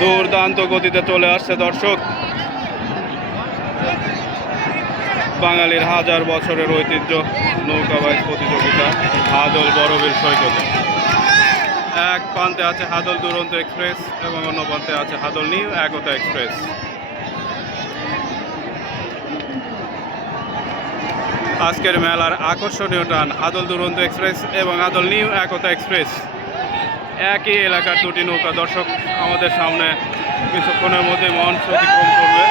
দুর্দান্ত গতিতে চলে আসছে দর্শক। বাঙালির হাজার বছরের ঐতিহ্য নৌকাবাজ প্রতিযোগিতা হাদল বড়বীর সৈকতে। এক প্রান্তে আছে হাদল, দুরন্ত এক্সপ্রেস এবং অন্য প্রান্তে আছে হাদল নিউ একতা এক্সপ্রেস। আজকের মেলার আকর্ষণীয় টান হাদল, দুরন্ত এক্সপ্রেস এবং হাদল নিউ একতা এক্সপ্রেস। একই এলাকার দুটি নৌকা। দর্শক, আমাদের সামনে কিছুক্ষণের মধ্যে মঞ্চ অতিক্রম করবে।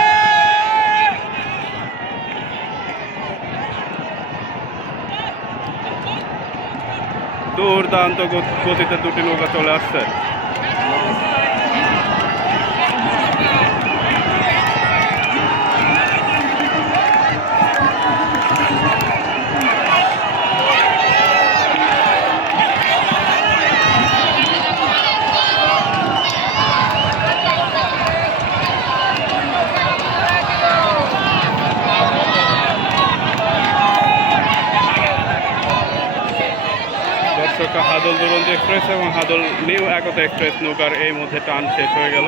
দুর্দান্ত গতিতে দুটি নৌকা চলে আসছে। একটা হাদল দুরন্ত এক্সপ্রেস এবং হাদল নিউ একতা এক্সপ্রেস নৌকার এই মধ্যে টান শেষ হয়ে গেল।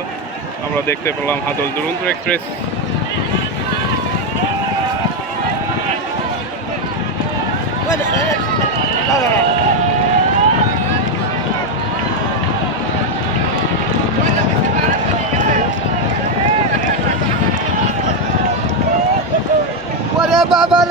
আমরা দেখতে পেলাম হাদল দুরন্ত এক্সপ্রেস বাবা